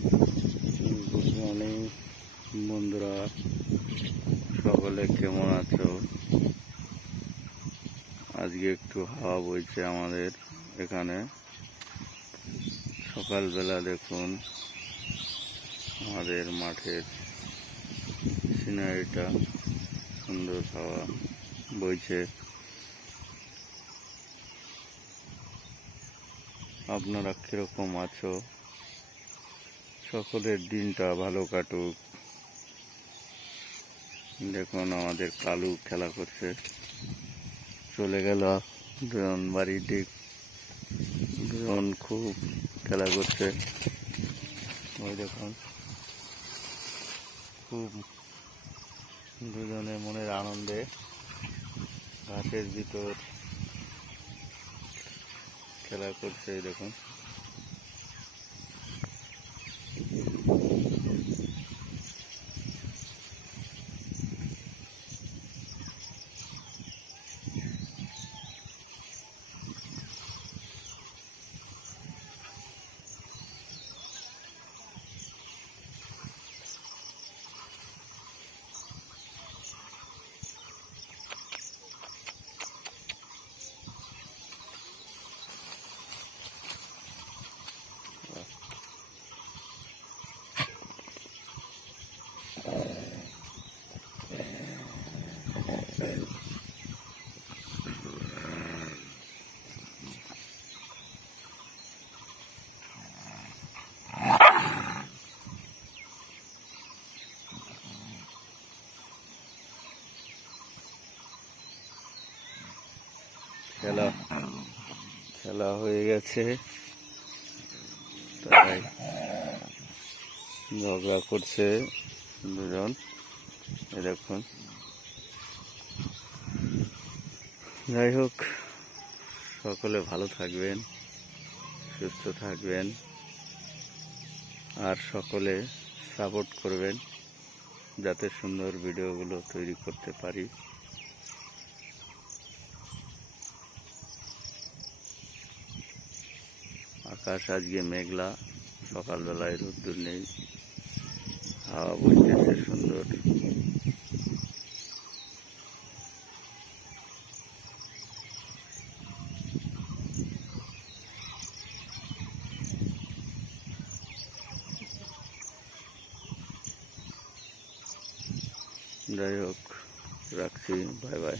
Good morning বন্ধুরা, সকলে কেমন আছো? আজকে একটু হাওয়া বইছে আমাদের এখানে। সকালবেলা দেখুন আমাদের মাঠের সিনারিটা, সুন্দর হাওয়া বইছে। আপনারা কিরকম আছো? সকলের দিনটা ভালো কাটুক। দেখুন আমাদের কালু খেলা করছে, চলে গেল দুজন বাড়ির দিক। দুজন খুব খেলা করছে, ওই দেখুন খুব দুজনে মনের আনন্দে ঘাসের ভিতর খেলা করছে। এই দেখুন খেলা হয়ে গেছে, তাই ঝগড়া করছে দুজন। দেখুন, যাই হোক, সকলে ভালো থাকবেন, সুস্থ থাকবেন, আর সকলে সাপোর্ট করবেন যাতে সুন্দর ভিডিওগুলো তৈরি করতে পারি। আকাশ আজকে মেঘলা, সকালবেলায় রোদ্দুর নেই, হাওয়া বইতেছে সুন্দর। যাই হোক, রাখছি, বাই বাই।